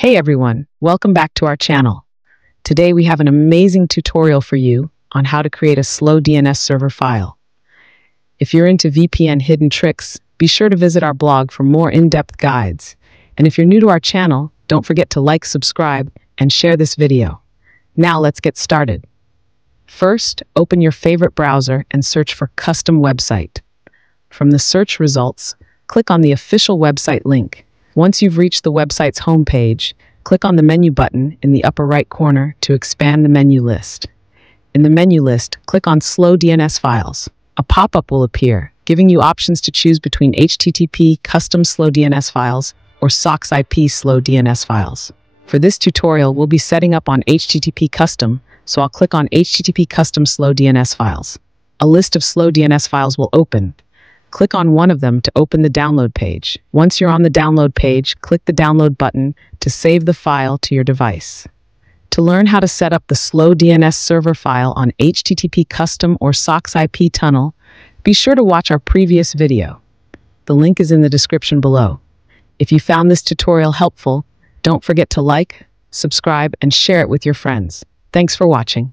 Hey everyone, welcome back to our channel. Today we have an amazing tutorial for you on how to create a slow DNS server file. If you're into VPN hidden tricks, be sure to visit our blog for more in-depth guides. And if you're new to our channel, don't forget to like, subscribe, and share this video. Now let's get started. First, open your favorite browser and search for Custom Website. From the search results, click on the official website link. Once you've reached the website's homepage, click on the menu button in the upper right corner to expand the menu list. In the menu list, click on Slow DNS Files. A pop-up will appear, giving you options to choose between HTTP Custom Slow DNS Files or Socksip Slow DNS Files. For this tutorial, we'll be setting up on HTTP Custom, so I'll click on HTTP Custom Slow DNS Files. A list of slow DNS files will open. Click on one of them to open the download page. Once you're on the download page, click the download button to save the file to your device. To learn how to set up the slow DNS server file on HTTP Custom or Socksip Tunnel, be sure to watch our previous video. The link is in the description below. If you found this tutorial helpful, don't forget to like, subscribe, and share it with your friends. Thanks for watching.